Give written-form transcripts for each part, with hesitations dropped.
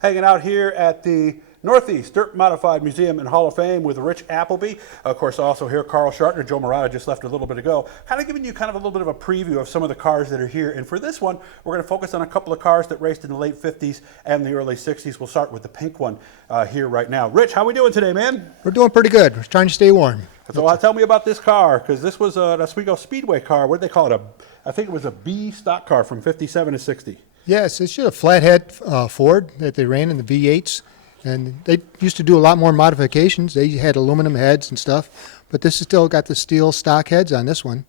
Hanging out here at the Northeast Dirt Modified Museum and Hall of Fame with Rich Applebee. Of course, also here, Carl Schartner. Joe Morata just left a little bit ago. Kind of giving you kind of a little bit of a preview of some of the cars that are here. And for this one, we're going to focus on a couple of cars that raced in the late 50s and the early 60s. We'll start with the pink one here right now. Rich, how we doing today, man? We're doing pretty good. We're trying to stay warm. So tell me about this car, because this was an Oswego Speedway car. What did they call it? I think it was a B stock car from 57 to 60. Yes, it's just a flathead Ford that they ran in the V8s. And they used to do a lot more modifications. They had aluminum heads and stuff. But this has still got the steel stock heads on this one.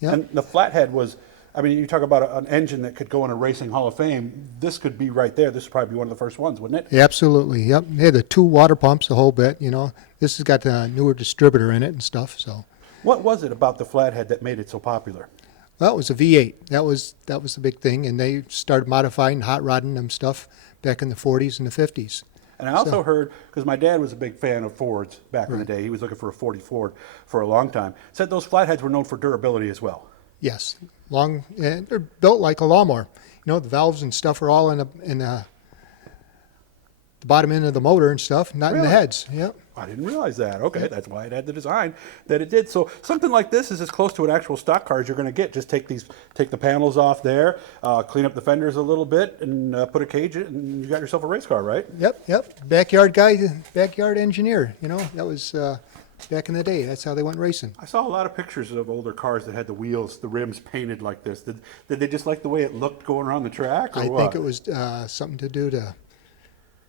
Yep. And the flathead was, I mean, you talk about an engine that could go in a racing Hall of Fame. This could be right there. This would probably be one of the first ones, wouldn't it? Absolutely, yep. They had the 2 water pumps, the whole bit, you know. This has got the newer distributor in it and stuff, so. What was it about the flathead that made it so popular? Well, it was a V8. That was the big thing. And they started modifying, hot rodding them stuff back in the 40s and the 50s. And I also heard, because my dad was a big fan of Fords back in the day, he was looking for a 40 Ford for a long time, said those flatheads were known for durability as well. Yes, long, and they're built like a lawnmower. You know, the valves and stuff are all in the bottom end of the motor and stuff, not in the heads. Yep. I didn't realize that. Okay, that's why it had the design that it did. So something like this is as close to an actual stock car as you're going to get. Just take the panels off there, clean up the fenders a little bit, and put a cage in, and you got yourself a race car, right? Yep. Backyard guy, backyard engineer. You know, that was back in the day. That's how they went racing. I saw a lot of pictures of older cars that had the wheels, the rims painted like this. Did they just like the way it looked going around the track? I think it was something to do to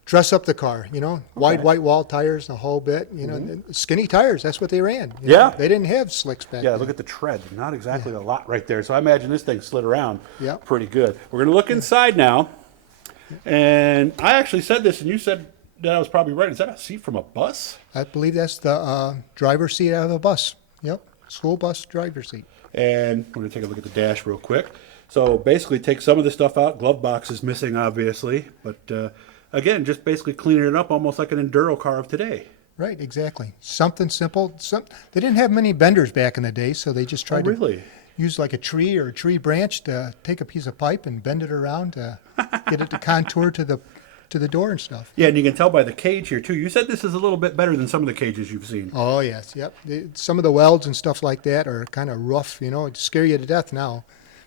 dress up the car, you know, wide white wall tires, the whole bit, you know, skinny tires, that's what they ran. You know? They didn't have slicks back then. Look at the tread, not exactly a lot right there. So I imagine this thing slid around pretty good. We're going to look inside now, and I actually said this, and you said that I was probably right. Is that a seat from a bus? I believe that's the driver's seat out of a bus. Yep, school bus driver's seat. And we're going to take a look at the dash real quick. So basically take some of the stuff out. Glove box is missing, obviously, but again, just basically cleaning it up almost like an enduro car of today. Right, exactly. Something simple. They didn't have many benders back in the day, so they just tried to use like a tree or a tree branch to take a piece of pipe and bend it around to get it to contour to the door and stuff. Yeah, and you can tell by the cage here, too. You said this is a little bit better than some of the cages you've seen. Oh, yes, yep. Some of the welds and stuff like that are kind of rough, you know. It'd scare you to death now.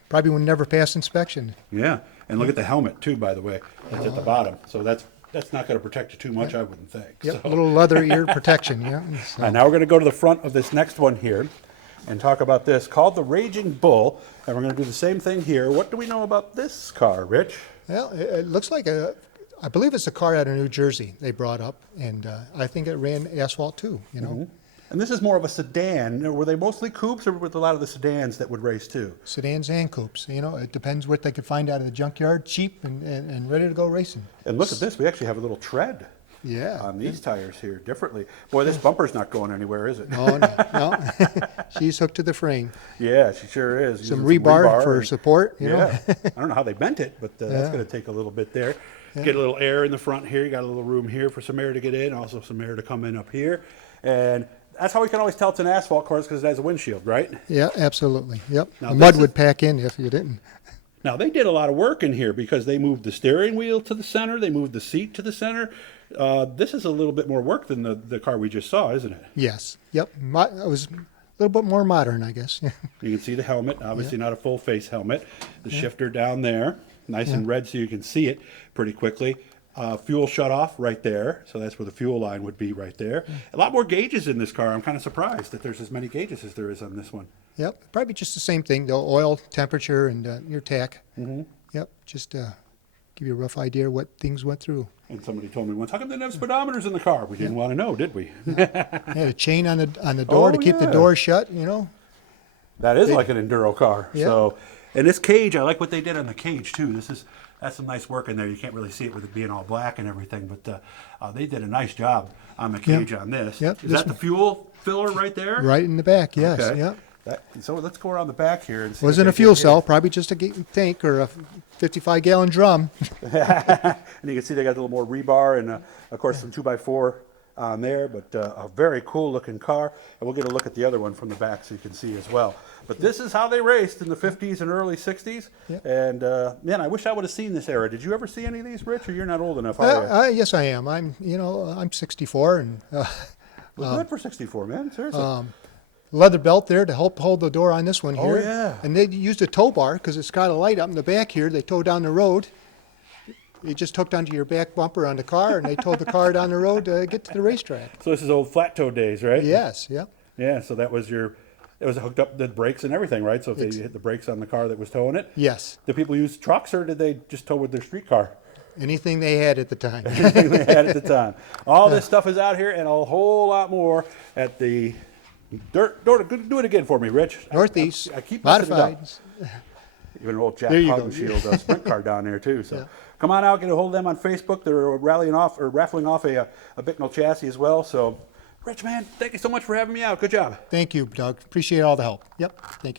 Probably would never pass inspection. Yeah, and look at the helmet, too, by the way. That's at the bottom. So that's not going to protect you too much, I wouldn't think. Yep, so. a little leather ear protection, yeah. So. And now we're going to go to the front of this next one here and talk about this, called the Raging Bull. And we're going to do the same thing here. What do we know about this car, Rich? Well, it looks like I believe it's a car out of New Jersey they brought up, and I think it ran asphalt too, you know. And this is more of a sedan. Were they mostly coupes, or were a lot of the sedans that would race too? Sedans and coupes. You know, it depends what they could find out of the junkyard, cheap and ready to go racing. And look at this. We actually have a little tread on these tires here differently. Boy, this bumper's not going anywhere, is it? No. She's hooked to the frame. Yeah, she sure is. Some rebar for support. You know? I don't know how they bent it, but that's going to take a little bit there. Get a little air in the front here. You got a little room here for some air to get in, also some air to come in up here. And that's how we can always tell it's an asphalt course, because it has a windshield, right? Yeah, absolutely. Yep. Now, the mud would pack in if you didn't. Now, they did a lot of work in here, because they moved the steering wheel to the center. They moved the seat to the center. This is a little bit more work than the car we just saw, isn't it? Yes. Yep. It was a little bit more modern, I guess. You can see the helmet. Obviously not a full-face helmet. The shifter down there, nice and red so you can see it pretty quickly. Fuel shut off right there, so that's where the fuel line would be right there. A lot more gauges in this car. I'm kind of surprised that there's as many gauges as there is on this one. Yep, probably just the same thing, the oil, temperature, and your tack. Yep, just give you a rough idea what things went through. And somebody told me once, how come they didn't have speedometers in the car? We didn't want to know, did we? Had a chain on the door to keep the door shut, you know. That is like an enduro car. Yeah. So, and this cage, I like what they did on the cage too. That's some nice work in there. You can't really see it with it being all black and everything, but they did a nice job on the cage on this. Yep. Is that the fuel filler right there? Right in the back, yes. Okay. Yep. So let's go around the back here and see. Wasn't a fuel cell, probably just a tank or a 55-gallon drum. And you can see they got a little more rebar and, of course, some 2x4 on there, but a very cool looking car. And we'll get a look at the other one from the back so you can see as well. But this is how they raced in the 50s and early 60s. Yep. And man, I wish I would have seen this era. Did you ever see any of these, Rich, or you're not old enough, are you? Yes, I am. I'm 64 and well, good for 64, man. Seriously. Leather belt there to help hold the door on this one here. Oh, yeah. And they used a tow bar because it's got a light up in the back here. They tow down the road. You just hooked onto your back bumper on the car, and they towed the car down the road to get to the racetrack. So this is old flat toe days, right? Yes, yep. Yeah, so that was it was hooked up to the brakes and everything, right? So if they hit the brakes on the car that was towing it? Yes. Did people use trucks, or did they just tow with their street car? Anything they had at the time. Anything they had at the time. All this stuff is out here and a whole lot more at the do it again for me, Rich. Northeast, I keep modified. Even an old Jack There you Hoggen go. Shield sprint car down there too. So Yeah. come on out, get a hold of them on Facebook. They're raffling off a Bicknell chassis as well. So, Rich, man, thank you so much for having me out. Good job. Thank you, Doug. Appreciate all the help. Yep, thank you.